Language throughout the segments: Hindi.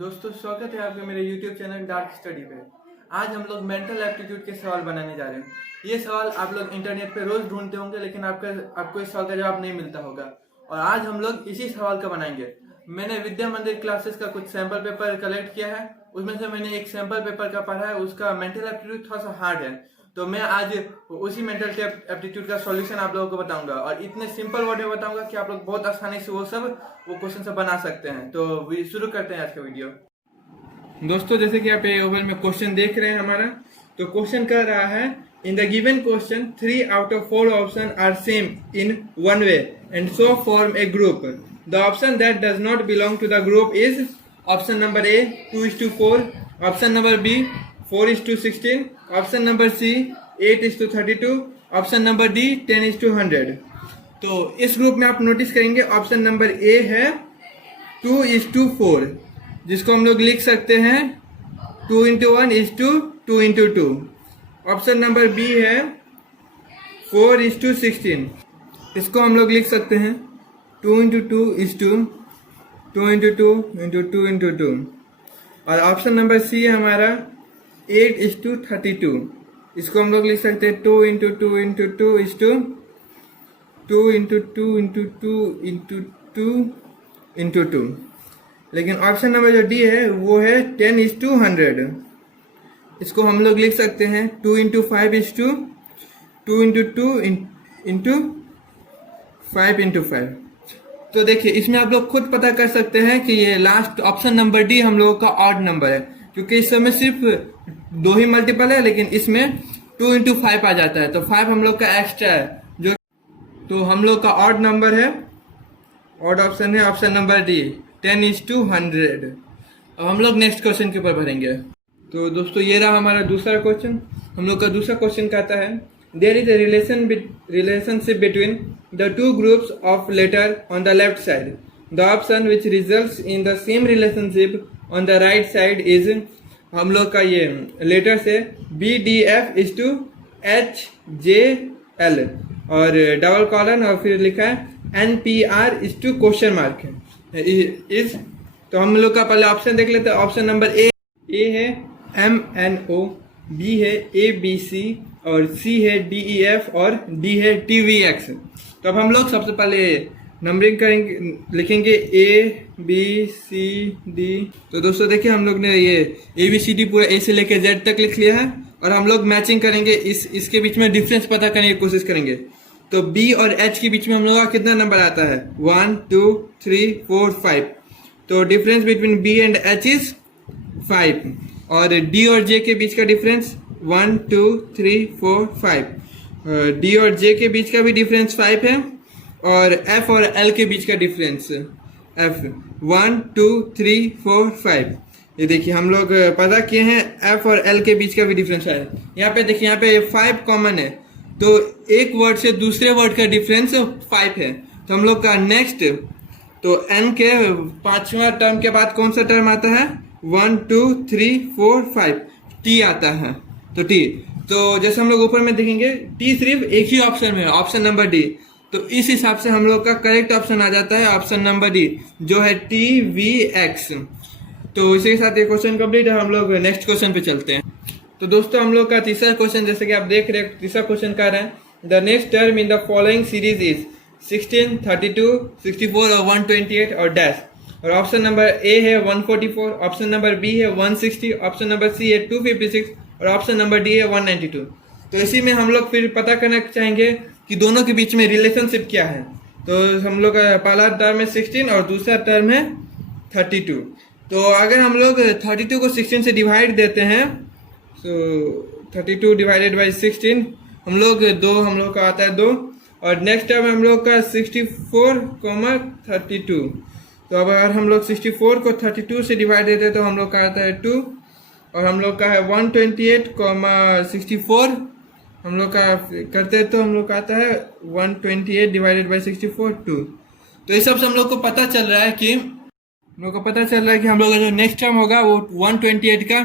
दोस्तों स्वागत है आपके मेरे YouTube चैनल डार्क स्टडी पे। आज हम लोग मेंटल एप्टीट्यूड के सवाल बनाने जा रहे हैं। ये सवाल आप लोग इंटरनेट पे रोज ढूंढते होंगे, लेकिन आपको इस सवाल का जवाब नहीं मिलता होगा, और आज हम लोग इसी सवाल का बनाएंगे। मैंने विद्या मंदिर क्लासेस का कुछ सैंपल पेपर कलेक्ट किया है, उसमें से मैंने एक सैंपल पेपर का पढ़ा है, उसका मेंटल एप्टीट्यूड थोड़ा सा हार्ड है, तो मैं आज उसी मेंटल एप्टीट्यूड का सॉल्यूशन आप लोगों को बताऊंगा, और इतने सिंपल वर्ड में बताऊंगा कि आप लोग बहुत आसानी से वो क्वेश्चन सब बना सकते हैं। तो शुरू करते हैं आज का वीडियो। दोस्तों जैसे कि आप ये ओवर में क्वेश्चन देख रहे हैं हमारा, तो क्वेश्चन कर रहा है in the given question 3 out of 4 option are same in one way and so form a group. The option that does not belong to the group is option number A 2:4, option number B 4:16, option number C 8:32, option number D 10:100। तो इस ग्रुप में आप नोटिस करेंगे ऑप्शन नंबर ए है 2:4, जिसको हम लोग लिख सकते हैं 2:1:2:2। ऑप्शन नंबर बी है 4:16, इसको हम लोग लिख सकते हैं 2:2:2:2:2। और ऑप्शन नंबर सी है हमारा 8:32, इसको हम लोग लिख सकते हैं 2:2:2:2:2:2:2। लेकिन ऑप्शन नंबर जो डी है वो है 10:100, इसको हम लोग लिख सकते हैं 2:5:2:2:5:5। तो देखिए इसमें आप लोग खुद पता कर सकते हैं कि ये लास्ट ऑप्शन नंबर डी हम लोगों का ऑड नंबर है, क्योंकि इस समय सिर्फ 2 ही मल्टीपल है, लेकिन इसमें 2:5 आ जाता है, तो 5 हम लोग का एक्स्ट्रा है, जो तो हम लोग का ऑड नंबर है, ऑड ऑप्शन है ऑप्शन नंबर डी 10:100। अब हम लोग नेक्स्ट क्वेश्चन के ऊपर भरेंगे। तो दोस्तों ये रहा हमारा दूसरा क्वेश्चन। हम लोग का दूसरा क्वेश्चन कहता है there is a relationship between the two groups of letter on the left side. The option which results in the same relationship on the right side is, हम लोग का ये लेटर से BDF:HJL और डबल कॉलन और फिर लिखा है NPR:question इज। तो हम लोग का पहले ऑप्शन देख लेते हैं। ऑप्शन नंबर ए है MNO, बी है ABC और सी है DEF और डी है TVX। तो अब हम लोग सबसे पहले नंबरिंग करेंगे, लिखेंगे ABCD। तो दोस्तों देखिए हम लोग ने ये ABCD पूरा A से लेके Z तक लिख लिया है, और हम लोग मैचिंग करेंगे, इसके बीच में डिफरेंस पता करने की कोशिश करेंगे। तो B और H के बीच में हम लोग का कितना नंबर आता है 1 2 3 4 5। तो difference between B and H is 5, और D और J के बीच का डिफरेंस 1 2 3 4 5। D और J के बीच का भी डिफरेंस 5 है, और F और L के बीच का डिफरेंस F 1 2 3 4 5। ये देखिए हम लोग पता किए हैं F और L के बीच का भी डिफरेंस है। यहाँ पे देखिए, यहाँ पे 5 कॉमन है, तो एक वर्ड से दूसरे वर्ड का डिफरेंस 5 है। तो हम लोग का नेक्स्ट, तो N के 5वां टर्म के बाद कौन सा टर्म आता है 1 2 3 4 5 T आता है। तो T, तो जैसे हम लोग ऊपर में देखेंगे T सिर्फ एक ही ऑप्शन में है, ऑप्शन नंबर डी। तो इस हिसाब से हम लोग का करेक्ट ऑप्शन आ जाता है ऑप्शन नंबर डी, जो है TVX। तो इसी के साथ ये क्वेश्चन कंप्लीट है। हम लोग नेक्स्ट क्वेश्चन पे चलते हैं। तो दोस्तों हम लोग का तीसरा क्वेश्चन, जैसे कि आप देख रहे हैं, तीसरा क्वेश्चन कह रहे हैं the next term in the following series is 16 32 64 और 128 और डैश। और ऑप्शन नंबर ए है 144, ऑप्शन नंबर बी है 160, ऑप्शन नंबर सी है 256 और ऑप्शन नंबर डी है 192। तो इसी में हम लोग फिर पता करना चाहेंगे कि दोनों के बीच में रिलेशनशिप क्या है। तो हम लोग का पहला टर्म है 16 और दूसरा टर्म है 32। तो अगर हम लोग 32 को 16 से डिवाइड देते हैं, तो 32 डिवाइडेड बाई 16 हम लोग का आता है 2, और नेक्स्ट टर्म हम लोग का 64,32। तो अब अगर हम लोग 64 को 32 से डिवाइड देते हैं तो हम लोग का आता है 2, और हम लोग का है 128,64 हम लोग का करते हैं तो हम लोग का आता है 128 डिवाइडेड बाई 64 2। तो इस सब से हम लोग को पता चल रहा है कि हम लोग का जो नेक्स्ट टर्म होगा वो 128 का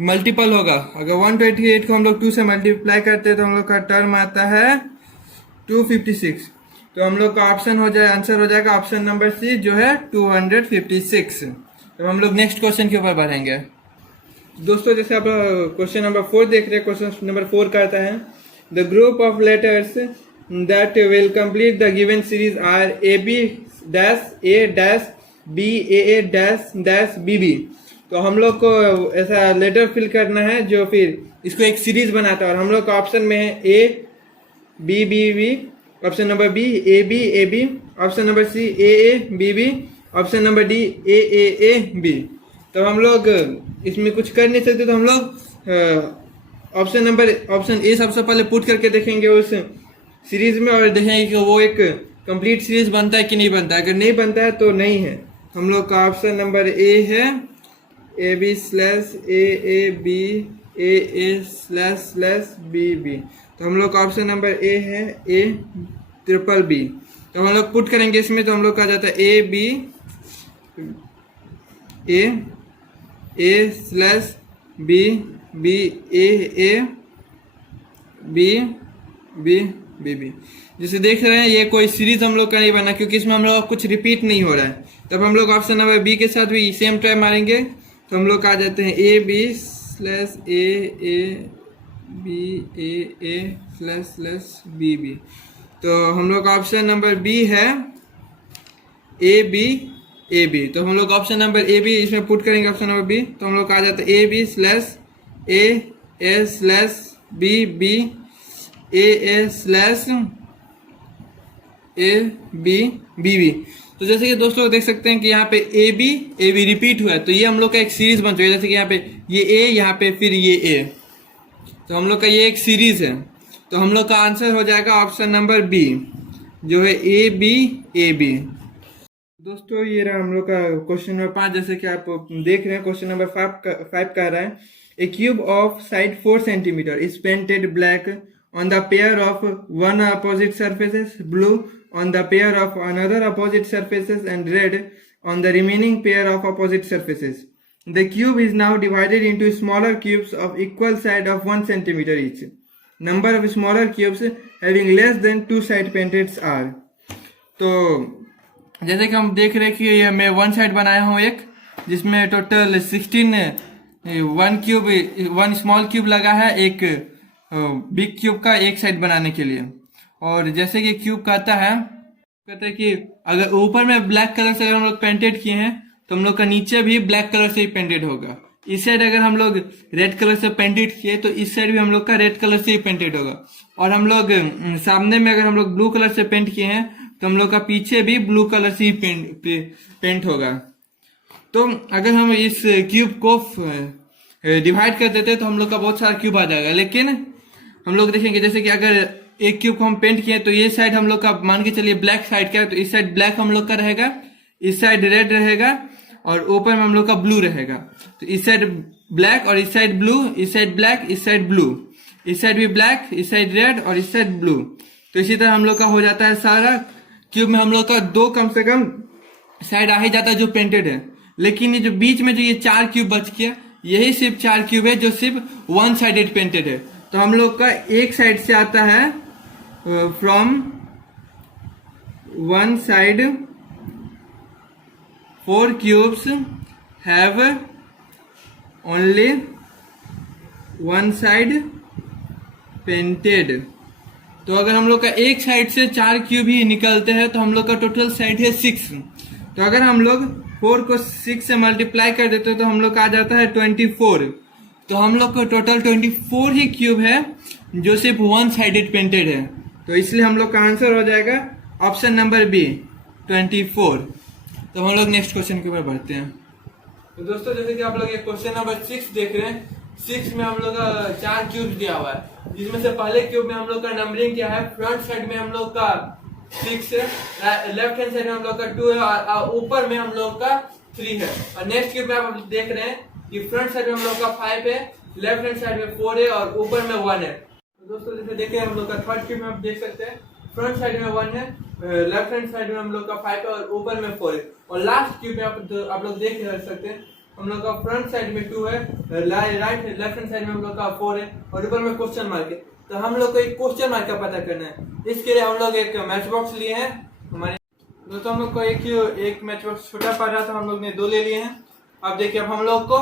मल्टीपल होगा। अगर 128 को हम लोग 2 से मल्टीप्लाई करते हैं तो हम लोग का टर्म आता है 256। तो हम लोग का ऑप्शन हो जाए, आंसर हो जाएगा ऑप्शन नंबर सी, जो है 256। तो हम लोग नेक्स्ट क्वेश्चन के ऊपर बढ़ेंगे। दोस्तों जैसे आप क्वेश्चन नंबर 4 देख रहे हैं, क्वेश्चन नंबर 4 कहता है the group of letters that will complete the given series are A B dash A dash B A dash dash B B. तो हम लोग को ऐसा लेटर फिल करना है जो फिर इसको एक सीरीज बनाता है, और हम लोग का ऑप्शन में है A B B B, option number B A B, option number C A B B, option number D A B. तो हम लोग इसमें कुछ कर नहीं सकते, तो हम लोग ऑप्शन ए सबसे पहले पुट करके देखेंगे उस सीरीज में, और देखेंगे कि वो एक कंप्लीट सीरीज बनता है कि नहीं बनता है। अगर नहीं बनता है तो नहीं है। हम लोग का ऑप्शन नंबर ए है A B slash A B A slash slash B B. तो हम लोग का ऑप्शन नंबर ए है ए ट्रिपल बी। तो हम लोग पुट करेंगे इसमें, तो हम लोग का जाता है A B A slash B B A B B B B. जैसे देख रहे हैं ये कोई सीरीज हम लोग का नहीं बना, क्योंकि इसमें हम लोग का कुछ रिपीट नहीं हो रहा है। तब हम लोग ऑप्शन नंबर बी के साथ भी सेम ट्राई मारेंगे, तो हम लोग आ जाते हैं A B slash A B A slash slash B B. तो हम लोग का ऑप्शन नंबर बी है ए बी। तो हम लोग ऑप्शन नंबर ए बी इसमें पुट करेंगे, ऑप्शन नंबर बी। तो हम लोग आ जाता है A B slash A slash B B A slash A B B B. तो जैसे कि दोस्तों देख सकते हैं कि यहाँ पे ए बी रिपीट हुआ है, तो ये हम लोग का एक सीरीज बन चुका है। जैसे कि यहाँ पे ये ए, यहाँ पे फिर ये ए, तो हम लोग का ये एक सीरीज है। तो हम लोग का आंसर हो जाएगा ऑप्शन नंबर बी, जो है ए बी। दोस्तों ये रहा हम लोग का क्वेश्चन नंबर 5। जैसे कि आप देख रहे हैं क्वेश्चन नंबर 5 कह रहा है a cube of side 4 centimetre is painted black on the pair of one opposite surfaces, blue on the pair of another opposite surfaces, and red on the remaining pair of opposite surfaces. The cube is now divided into smaller cubes of equal side of 1 centimeter each. Number of smaller cubes having less than 2 side painted are. तो जैसे कि हम देख रहे हैं कि मैं वन साइड बनाया हूँ एक, जिसमें टोटल 16 वन स्मॉल क्यूब लगा है एक बिग क्यूब का एक साइड बनाने के लिए। और जैसे कि क्यूब कहता है कि अगर ऊपर में ब्लैक कलर से अगर हम लोग पेंटेड किए हैं, तो हम लोग का नीचे भी ब्लैक कलर से ही पेंटेड होगा। इस साइड अगर हम लोग रेड कलर से पेंटेड किए, तो इस साइड भी हम लोग का रेड कलर से ही पेंटेड होगा। और हम लोग सामने में अगर हम लोग ब्लू कलर से पेंट किए हैं, तो हम लोग का पीछे भी ब्लू कलर से ही पेंट होगा। तो अगर हम इस क्यूब को डिवाइड कर देते तो हम लोग का बहुत सारा क्यूब आ जाएगा। लेकिन हम लोग देखेंगे जैसे कि अगर एक क्यूब को हम पेंट किए, तो ये साइड हम लोग का मान के चलिए ब्लैक साइड का है, तो इस साइड ब्लैक हम लोग का रहेगा, इस साइड रेड रहेगा, और ऊपर में हम लोग का ब्लू रहेगा। तो इस साइड ब्लैक और इस साइड ब्लू, इस साइड ब्लैक, इस साइड ब्लू, इस साइड भी ब्लैक, इस साइड रेड और इस साइड ब्लू। तो इसी तरह हम लोग का हो जाता है सारा क्यूब में हम लोग का 2 कम से कम साइड आ ही जाता है जो पेंटेड है। लेकिन ये जो बीच में जो ये 4 क्यूब बच गया, यही सिर्फ 4 क्यूब है जो सिर्फ 1 साइडेड पेंटेड है। तो हम लोग का एक साइड से आता है from 1 side 4 cubes have only 1 side painted. तो अगर हम लोग का एक साइड से 4 क्यूब ही निकलते हैं, तो हम लोग का टोटल साइड है 6। तो अगर हम लोग 4 को 6 से मल्टीप्लाई कर देते हैं, तो हम लोग का आ जाता है 24। तो हम लोग का टोटल 24 ही क्यूब है जो सिर्फ 1 साइडेड पेंटेड है। तो इसलिए हम लोग का आंसर हो जाएगा ऑप्शन नंबर बी 24। तो हम लोग नेक्स्ट क्वेश्चन के ऊपर बढ़ते हैं। तो दोस्तों जैसे कि आप लोग ये क्वेश्चन नंबर 6 देख रहे हैं, 6 में हम लोग का 4 क्यूब दिया हुआ है, जिसमें से पहले क्यूब में हम लोग का नंबरिंग क्या है, फ्रंट साइड में हम लोग का 6 है, लेफ्ट हैंड साइड में हम लोग का 2 है, और ऊपर में हम लोग का 3 है। और नेक्स्ट क्यूब में आप देख रहे हैं कि फ्रंट साइड में हम लोग का 5 है, लेफ्ट हैंड साइड में 4 है और ऊपर में 1 है। तो दोस्तों जैसे देखिए हम लोग का थर्ड क्यूब में आप देख सकते हैं, फ्रंट साइड में 1 है, लेफ्ट हैंड साइड में हम लोग का 5 है और ऊपर में 4 है। और लास्ट क्यूब में आप लोग देख सकते हैं, हम लोग का फ्रंट साइड में 2 है, राइट लेफ्ट हैंड साइड में हम लोग का 4 है और ऊपर में क्वेश्चन मार्क है। तो हम लोग को एक क्वेश्चन मार्क का पता करना है। इसके लिए हम लोग एक मैच बॉक्स लिए हैं हमारे दोस्तों। हम लोग को एक मैच बॉक्स छोटा पड़ रहा था, हम लोग ने 2 ले लिए हैं। अब देखिए अब हम लोग को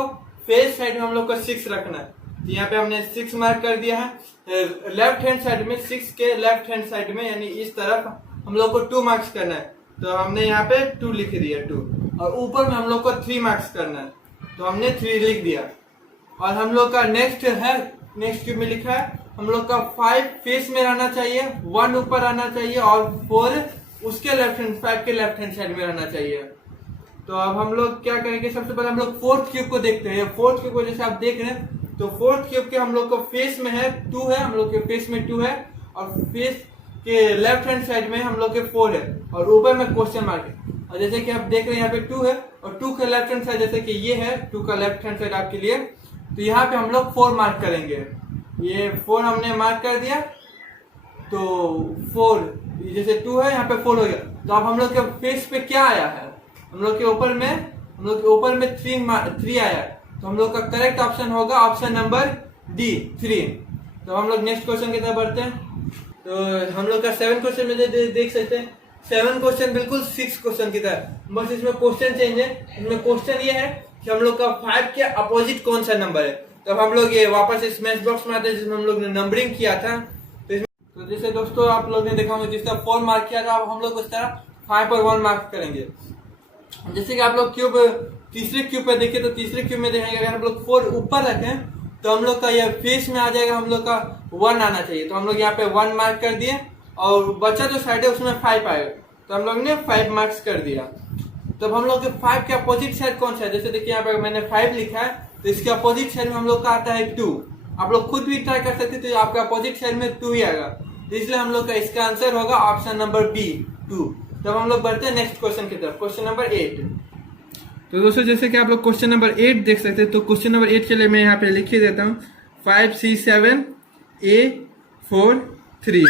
फेस साइड में हम लोग को 6 रखना है, तो यहाँ पे हमने 6 मार्क कर दिया है। लेफ्ट हैंड साइड में 6 के लेफ्ट हैंड साइड में यानी इस तरफ हम लोग को 2 मार्क्स करना है, तो हमने यहाँ पे 2 लिख दिया 2, और ऊपर में हम लोग को 3 मार्क्स करना है, तो हमने 3 लिख दिया। और हम लोग का नेक्स्ट है, नेक्स्ट क्यूब में लिखा है हम लोग का 5 फेस में रहना चाहिए, 1 ऊपर रहना चाहिए और 4 उसके लेफ्ट हैंड 5 के लेफ्ट हैंड साइड में रहना चाहिए। तो अब हम लोग क्या करेंगे, सबसे पहले हम लोग 4th क्यूब को देखते हैं। 4th क्यूब को जैसे आप देख रहे हैं तो 4th क्यूब के हम लोग को फेस में है 2 है, हम लोग के फेस में 2 है, और फेस के लेफ्ट हैंड साइड में हम लोग के 4 है, और ऊपर में क्वेश्चन मार्क है। और जैसे कि आप देख रहे हैं यहाँ पे 2 है, और 2 का लेफ्ट हैंड साइड जैसे कि ये है 2 का लेफ्ट हैंड साइड आपके लिए, तो यहाँ पे हम लोग 4 मार्क करेंगे। ये 4 हमने मार्क कर दिया, तो 4 जैसे 2 है यहाँ पे 4 हो गया। तो अब हम लोग के फेस पे क्या आया है, हम लोग के ऊपर में 3 आया है, तो हम लोग का करेक्ट ऑप्शन होगा ऑप्शन नंबर डी 3। तो हम लोग नेक्स्ट क्वेश्चन की तरफ बढ़ते हैं। तो हम लोग का 7 क्वेश्चन में देख सकते हैं 7 क्वेश्चन बिल्कुल 6 क्वेश्चन की तरह, बस इसमें क्वेश्चन चेंज है। इसमें क्वेश्चन ये है कि हम लोग का 5 के अपोजिट कौन सा नंबर है। तो हम लोग ये वापस इस मैच बॉक्स में आते हैं जिसमें हम लोग ने नंबरिंग किया था। तो जैसे दोस्तों आप लोग ने देखा होगा जिस तरह 4 मार्क किया था, अब हम लोग उस तरह 5 और 1 मार्क करेंगे। जैसे कि आप लोग क्यूब तीसरे क्यूब पे देखिए, तो तीसरे क्यूब में देखेंगे अगर हम लोग 4 ऊपर रखें तो हम लोग का ये फेस में आ जाएगा, हम लोग का 1 आना चाहिए। तो हम लोग यहाँ पे 1 मार्क कर दिए, और बचा जो साइड है उसमें 5 आएगा, तो हम लोग ने 5 मार्क्स कर दिया। तो अब हम लोग के 5 के अपोजिट साइड कौन सा है, जैसे देखिए यहाँ पे मैंने 5 लिखा है, तो इसके अपोजिट साइड में हम लोग का आता है 2। आप लोग खुद भी ट्राई कर सकते, तो आपका अपोजिट साइड में 2 ही आएगा, तो इसलिए हम लोग का इसका आंसर होगा ऑप्शन नंबर बी 2। तब हम लोग बढ़ते हैं नेक्स्ट क्वेश्चन की तरफ, क्वेश्चन नंबर 8। तो दोस्तों जैसे कि आप लोग क्वेश्चन नंबर 8 देख सकते हैं, तो क्वेश्चन नंबर 8 के लिए मैं यहाँ पे लिख ही देता हूँ 5C7 A4 3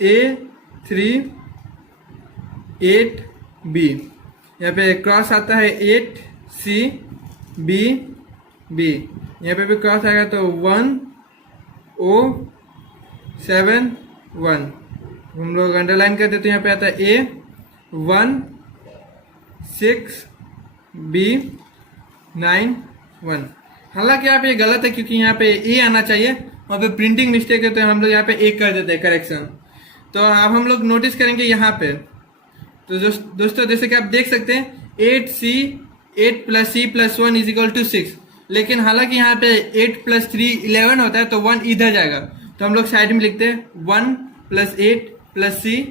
A3 8B। यहाँ पे क्रॉस आता है 8CB B, यहाँ पे भी क्रॉस आएगा तो 1O7 1, हम लोग अंडरलाइन कर देते हैं। यहाँ पे आता है A1 6 B9 1। हालांकि यहाँ पे गलत है क्योंकि यहाँ पे ए आना चाहिए, वहाँ पे प्रिंटिंग मिस्टेक है, तो हम लोग यहाँ पे ए कर देते हैं करेक्शन। तो अब हम लोग नोटिस करेंगे यहाँ पे, तो दोस्तों जैसे कि आप देख सकते हैं 8 + C + 1 = 6, लेकिन हालांकि यहाँ पे 8 + 3 11 होता है, तो 1 इधर जाएगा, तो हम लोग साइड में लिखते हैं 1 + 8 + C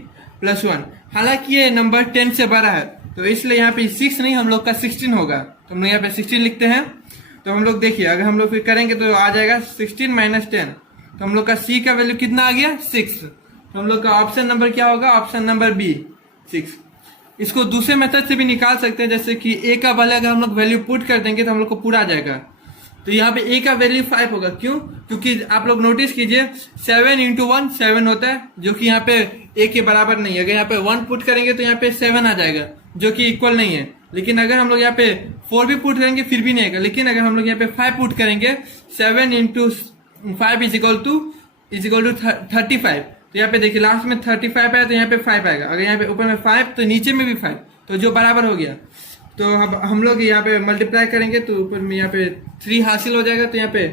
+ 1। हालांकि ये नंबर 10 से बड़ा है, तो इसलिए यहाँ पे 6 नहीं हम लोग का 16 होगा, तो हम लोग यहाँ पे 16 लिखते हैं। तो हम लोग देखिए अगर हम लोग फिर करेंगे तो आ जाएगा 16 - 10, तो हम लोग का C का वैल्यू कितना आ गया 6। तो हम लोग का ऑप्शन नंबर क्या होगा, ऑप्शन नंबर बी 6। इसको दूसरे मेथड से भी निकाल सकते हैं, जैसे कि ए का वैल्यू अगर हम लोग वैल्यू पुट कर देंगे तो हम लोग को पूरा आ जाएगा। तो यहाँ पे ए का वैल्यू 5 होगा, क्यों, क्योंकि आप लोग नोटिस कीजिए 7 × 1 7 होता है, जो कि यहाँ पे ए के बराबर नहीं है। अगर यहाँ पे 1 पुट करेंगे तो यहाँ पे 7 आ जाएगा, जो कि इक्वल नहीं है। लेकिन अगर हम लोग यहाँ पे 4 भी पुट करेंगे फिर भी नहीं आएगा। लेकिन अगर हम लोग यहाँ पे 5 पुट करेंगे 7 × 5 = 35, तो यहाँ पे देखिए लास्ट में 35 आया, तो यहाँ पे 5 आएगा। अगर यहाँ पे ऊपर में 5 तो नीचे में भी 5, तो जो बराबर हो गया। तो अब हम लोग यहाँ पे मल्टीप्लाई करेंगे तो ऊपर में यहाँ पे 3 हासिल हो जाएगा। तो यहाँ पे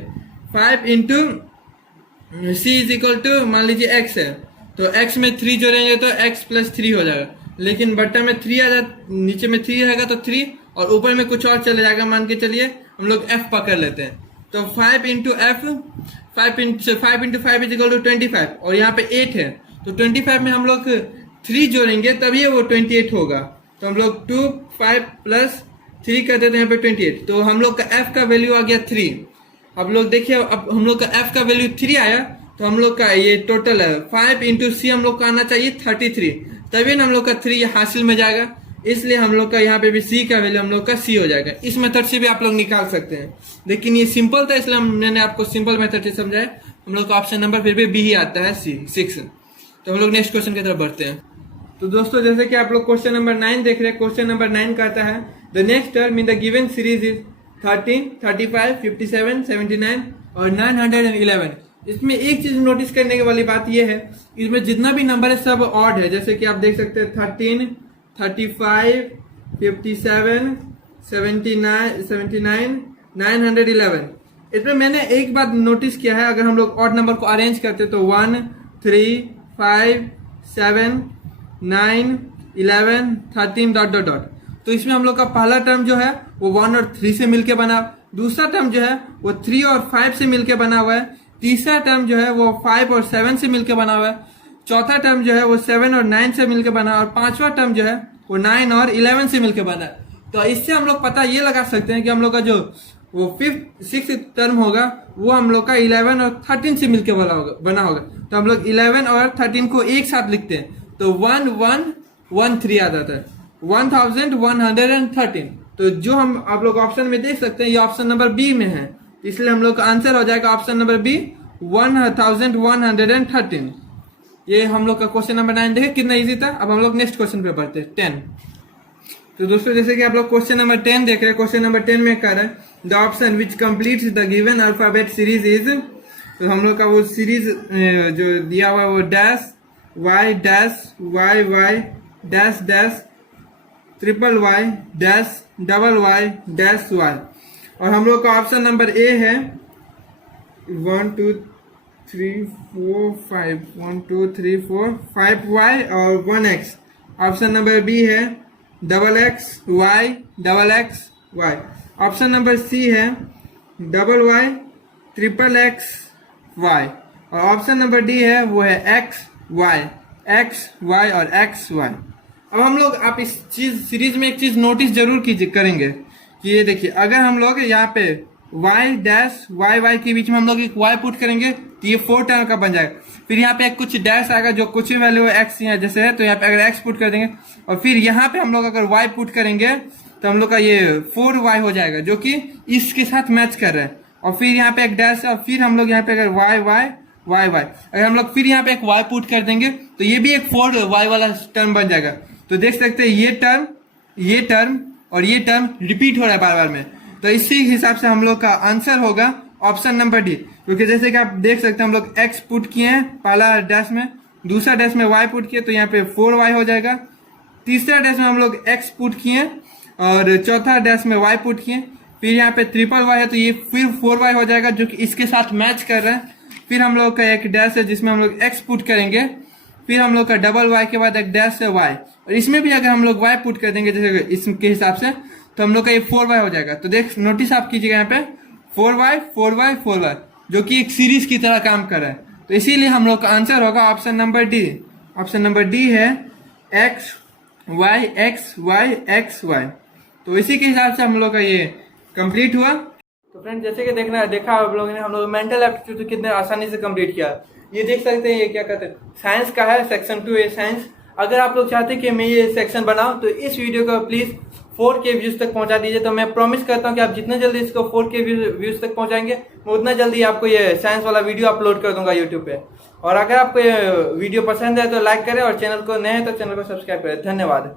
5 × C = मान लीजिए x है, तो x में 3 जोड़ेंगे तो x + 3 हो जाएगा। लेकिन बट्टा में 3 आ जाए, नीचे में 3 रहेगा तो 3, और ऊपर में कुछ और चले जाएगा। मान के चलिए हम लोग f पकड़ लेते हैं, तो 5 × f 5 × 5 = 25, और यहाँ पे 8 है, तो 25 में हम लोग 3 जोड़ेंगे तभी वो 28 होगा। तो हम लोग 2 5 + 3 कर देते हैं, यहाँ पे 28। तो हम लोग का f का वैल्यू आ गया 3। अब लोग देखिए, अब हम लोग का f का वैल्यू 3 आया, तो हम लोग का ये टोटल है 5 × C, हम लोग का आना चाहिए 33, तभी ना हम लोग का 3 हासिल में जाएगा। इसलिए हम लोग का यहाँ पे भी C का वैल्यू हम लोग का C हो जाएगा। इस मेथड से भी आप लोग निकाल सकते हैं, लेकिन ये सिंपल था इसलिए मैंने आपको सिंपल मेथड से समझाया। हम लोग का ऑप्शन नंबर फिर भी बी ही आता है, C 6। तो हम लोग नेक्स्ट क्वेश्चन की तरफ बढ़ते हैं। तो दोस्तों जैसे कि आप लोग क्वेश्चन नंबर 9 देख रहे हैं, क्वेश्चन नंबर 9 कहता है the next term in the given series is 13, 35, 57, 79 और 911। इसमें एक चीज नोटिस करने वाली बात यह है, इसमें जितना भी नंबर है सब ऑड है। जैसे कि आप देख सकते हैं 13, 35, 57, 79 911। इसमें मैंने एक बात नोटिस किया है, अगर हम लोग ऑड नंबर को अरेंज करते तो 1 3 5 7 9 11 13 डॉट डॉट डॉट, तो इसमें हम लोग का पहला टर्म जो है वो 1 और 3 से मिलके बना, दूसरा टर्म जो है वो 3 और 5 से मिलके बना हुआ है, तीसरा टर्म जो है वो 5 और 7 से मिलके बना हुआ है, चौथा टर्म जो है वो 7 और 9 से मिलके बना, और पांचवा टर्म जो है वो 9 और 11 से मिलके बना है। तो इससे हम लोग पता ये लगा सकते हैं कि हम लोग का जो वो 5th 6th टर्म होगा वो हम लोग का 11 और 13 से मिलके बना होगा। तो हम लोग 11 और 13 को एक साथ लिखते हैं, तो 1113 आ जाता है, 1113। तो जो हम आप लोग ऑप्शन में देख सकते हैं ये ऑप्शन नंबर बी में है, इसलिए हम लोग का आंसर हो जाएगा ऑप्शन नंबर बी 1113। ये हम लोग का क्वेश्चन नंबर 9 देखे कितना इजी था। अब हम लोग नेक्स्ट क्वेश्चन पे बढ़ते हैं 10। तो दोस्तों जैसे कि आप लोग क्वेश्चन नंबर 10 देख रहे हैं, क्वेश्चन नंबर 10 में कह रहा है the option which completes the given alphabet series is, तो हम लोग का वो सीरीज जो दिया हुआ है वो dash Y dash dash triple Y dash double Y dash Y, और हम लोग का ऑप्शन नंबर ए है 1 2 3 4 5 1 2 3 4 5 वाई और 1 एक्स। ऑप्शन नंबर बी है double X Y Y. Option number C है double Y triple X Y, और ऑप्शन नंबर डी है वो है एक्स वाई और एक्स वाई। अब हम लोग आप इस चीज सीरीज में एक चीज नोटिस जरूर करेंगे कि ये देखिए, अगर हम लोग यहाँ पे y डैश वाई के बीच में हम लोग एक y पुट करेंगे तो ये 4 टर्म का बन जाएगा। फिर यहाँ पे कुछ डैश आएगा जो कुछ भी वैल्यू x यहाँ जैसे है, तो यहाँ पे अगर x पुट कर देंगे और फिर यहाँ पे हम लोग अगर y पुट करेंगे तो हम लोग का ये 4y हो जाएगा जो कि इसके साथ मैच कर रहा है, और फिर यहाँ पे एक डैश है और फिर हम लोग यहाँ पे अगर y अगर हम लोग फिर यहाँ पे एक y पुट कर देंगे तो ये भी एक 4y वाला टर्म बन जाएगा। तो देख सकते हैं ये टर्म और ये टर्म रिपीट हो रहा है बार बार में, तो इसी हिसाब से हम लोग का आंसर होगा ऑप्शन नंबर डी। क्योंकि जैसे कि आप देख सकते हैं हम लोग x पुट किए हैं पहला डैश में, दूसरा डैश में y पुट किए तो यहाँ पे 4y हो जाएगा, तीसरा डैश में हम लोग x पुट किए और चौथा डैश में y पुट किए, फिर यहाँ पे ट्रिपल y है तो ये फिर 4y हो जाएगा जो कि इसके साथ मैच कर रहा है। फिर हम लोग का एक डैश है जिसमें हम लोग x पुट करेंगे, फिर हम लोग का डबल y के बाद एक डैश है y, और इसमें भी अगर हम लोग y पुट कर देंगे जैसे इसके हिसाब से तो हम लोग का ये 4y हो जाएगा। तो देख नोटिस आप कीजिएगा यहाँ पे 4y जो कि एक सीरीज की तरह काम कर रहा है, तो इसीलिए हम लोग का आंसर होगा option number D. Option number D है एक्स वाई। तो इसी के हिसाब से हम लोग का ये कंप्लीट हुआ। तो फ्रेंड जैसे कि देखा आप लोगों ने हम लोग मेंटल एप्टीट्यूड कितने आसानी से कंप्लीट किया। ये देख सकते हैं ये क्या कहते हैं साइंस का है सेक्शन 2 है साइंस। अगर आप लोग चाहते हैं कि मैं ये सेक्शन बनाऊं तो इस वीडियो को प्लीज 4K व्यूज तक पहुंचा दीजिए। तो मैं प्रॉमिस करता हूं कि आप जितना जल्दी इसको 4K व्यूज तक पहुंचाएंगे मैं उतना जल्दी आपको ये साइंस वाला वीडियो अपलोड कर दूंगा यूट्यूब पे। और अगर आपको ये वीडियो पसंद है तो लाइक करें और चैनल को नए हैं तो चैनल को सब्सक्राइब करें। धन्यवाद।